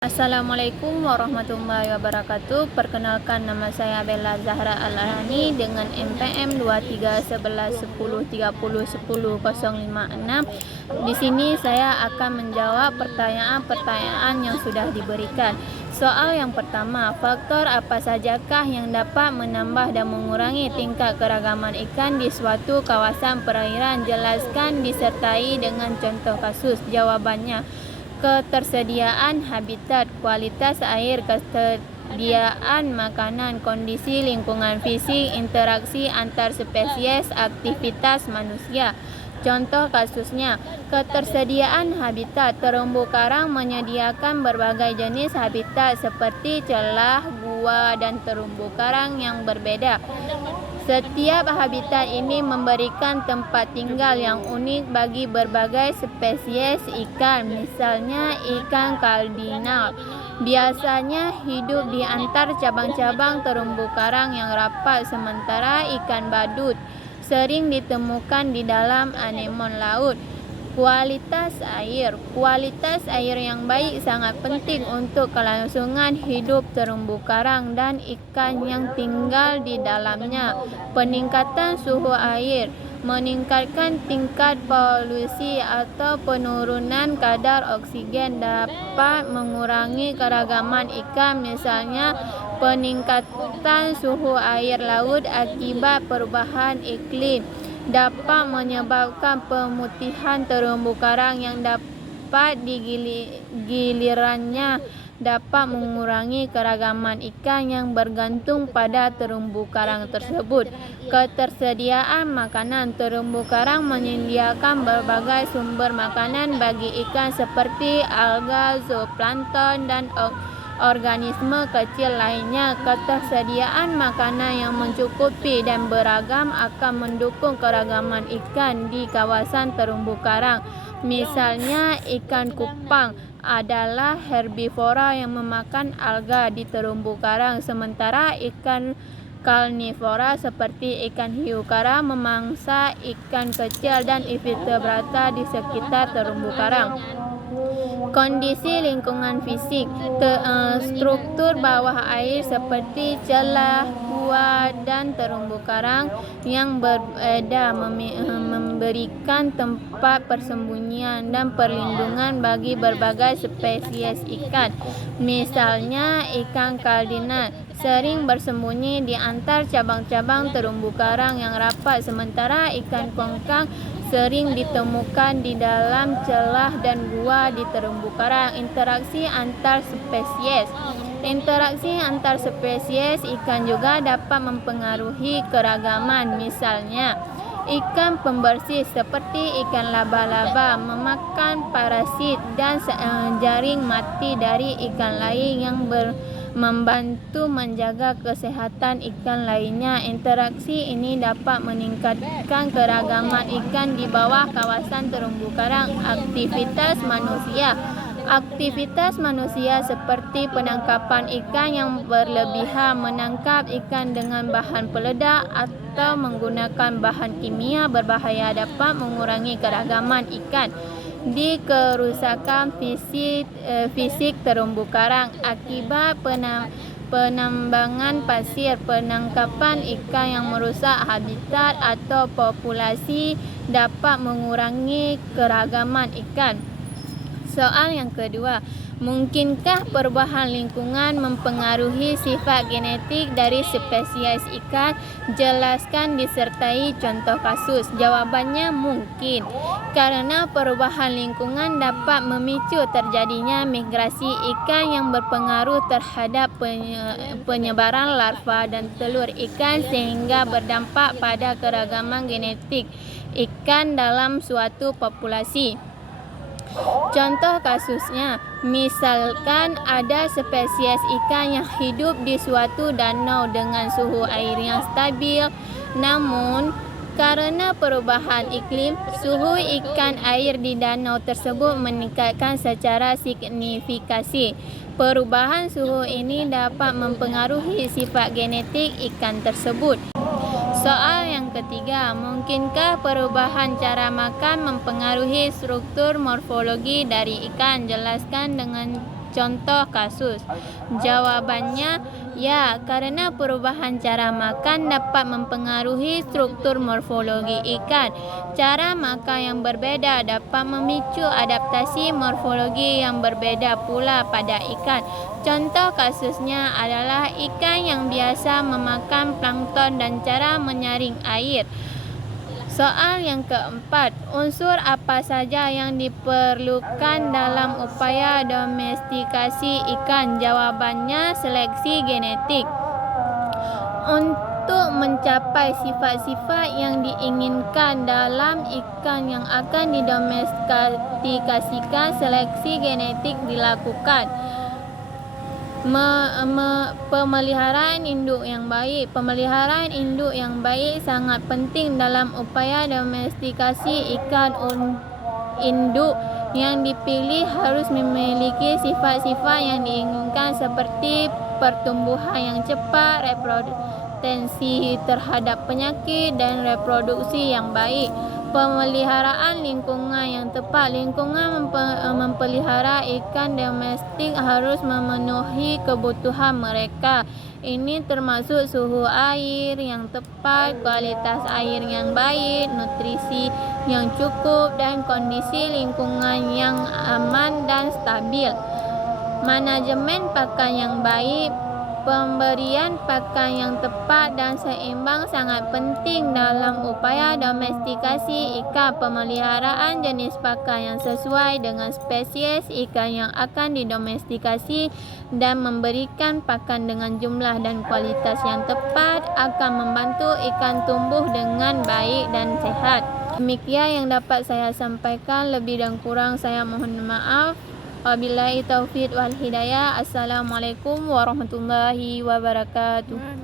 Assalamualaikum warahmatullahi wabarakatuh. Perkenalkan, nama saya Bella Zahra Al-Arani dengan NPM 231110301056. Di sini saya akan menjawab pertanyaan-pertanyaan yang sudah diberikan. Soal yang pertama, faktor apa sajakah yang dapat menambah dan mengurangi tingkat keragaman ikan di suatu kawasan perairan? Jelaskan disertai dengan contoh kasus. Jawabannya, ketersediaan habitat, kualitas air, ketersediaan makanan, kondisi lingkungan fisik, interaksi antar spesies, aktivitas manusia. Contoh kasusnya, ketersediaan habitat. Terumbu karang menyediakan berbagai jenis habitat seperti celah, gua, dan terumbu karang yang berbeda. Setiap habitat ini memberikan tempat tinggal yang unik bagi berbagai spesies ikan. Misalnya, ikan kardinal biasanya hidup di antar cabang-cabang terumbu karang yang rapat, sementara ikan badut sering ditemukan di dalam anemon laut. Kualitas air. Kualitas air yang baik sangat penting untuk kelangsungan hidup terumbu karang dan ikan yang tinggal di dalamnya. Peningkatan suhu air. Meningkatkan tingkat polusi atau penurunan kadar oksigen dapat mengurangi keragaman ikan. Misalnya, peningkatan suhu air laut akibat perubahan iklim dapat menyebabkan pemutihan terumbu karang yang dapat gilirannya dapat mengurangi keragaman ikan yang bergantung pada terumbu karang tersebut. Ketersediaan makanan. Terumbu karang menyediakan berbagai sumber makanan bagi ikan seperti alga, zooplankton, dan organisme kecil lainnya. Ketersediaan makanan yang mencukupi dan beragam akan mendukung keragaman ikan di kawasan terumbu karang. Misalnya, ikan cupang adalah herbivora yang memakan alga di terumbu karang, sementara ikan karnivora seperti ikan hiu karang memangsa ikan kecil dan invertebrata di sekitar terumbu karang. Kondisi lingkungan fisik. Struktur bawah air seperti celah, gua, dan terumbu karang yang berbeda memberikan tempat persembunyian dan perlindungan bagi berbagai spesies ikan. Misalnya, ikan kardinal sering bersembunyi di antar cabang-cabang terumbu karang yang rapat, sementara ikan kongkang sering ditemukan di dalam celah dan gua di terumbu karang. Interaksi antar spesies. Interaksi antar spesies ikan juga dapat mempengaruhi keragaman. Misalnya, ikan pembersih seperti ikan laba-laba memakan parasit dan jaring mati dari ikan lain yang membantu menjaga kesehatan ikan lainnya. Interaksi ini dapat meningkatkan keragaman ikan di bawah kawasan terumbu karang. Aktivitas manusia. Aktivitas manusia seperti penangkapan ikan yang berlebihan, menangkap ikan dengan bahan peledak, atau menggunakan bahan kimia berbahaya dapat mengurangi keragaman ikan. Di kerusakan fisik terumbu karang akibat penambangan pasir, penangkapan ikan yang merusak habitat atau populasi dapat mengurangi keragaman ikan. Soal yang kedua, mungkinkah perubahan lingkungan mempengaruhi sifat genetik dari spesies ikan? Jelaskan disertai contoh kasus. Jawabannya mungkin, karena perubahan lingkungan dapat memicu terjadinya migrasi ikan yang berpengaruh terhadap penyebaran larva dan telur ikan sehingga berdampak pada keragaman genetik ikan dalam suatu populasi. Contoh kasusnya, misalkan ada spesies ikan yang hidup di suatu danau dengan suhu air yang stabil, namun karena perubahan iklim, suhu ikan air di danau tersebut meningkatkan secara signifikasi. Perubahan suhu ini dapat mempengaruhi sifat genetik ikan tersebut. Soal yang ketiga, mungkinkah perubahan cara makan mempengaruhi struktur morfologi dari ikan? Jelaskan dengan contoh kasus? Jawabannya, ya, karena perubahan cara makan dapat mempengaruhi struktur morfologi ikan. Cara makan yang berbeda dapat memicu adaptasi morfologi yang berbeda pula pada ikan. Contoh kasusnya adalah ikan yang biasa memakan plankton dan cara menyaring air. Soal yang keempat, unsur apa saja yang diperlukan dalam upaya domestikasi ikan? Jawabannya, seleksi genetik. Untuk mencapai sifat-sifat yang diinginkan dalam ikan yang akan didomestikasikan, seleksi genetik dilakukan. Pemeliharaan induk yang baik. Pemeliharaan induk yang baik sangat penting dalam upaya domestikasi ikan. Induk yang dipilih harus memiliki sifat-sifat yang diinginkan seperti pertumbuhan yang cepat, reproduksi terhadap penyakit, dan reproduksi yang baik. Pemeliharaan lingkungan yang tepat. Lingkungan memelihara ikan domestik harus memenuhi kebutuhan mereka. Ini termasuk suhu air yang tepat, kualitas air yang baik, nutrisi yang cukup, dan kondisi lingkungan yang aman dan stabil. Manajemen pakan yang baik. Pemberian pakan yang tepat dan seimbang sangat penting dalam upaya domestikasi ikan. Pemeliharaan jenis pakan yang sesuai dengan spesies ikan yang akan didomestikasi dan memberikan pakan dengan jumlah dan kualitas yang tepat akan membantu ikan tumbuh dengan baik dan sehat. Demikian yang dapat saya sampaikan, lebih dan kurang saya mohon maaf. Wabillahi taufiq wal hidayah. Assalamualaikum warahmatullahi wabarakatuh.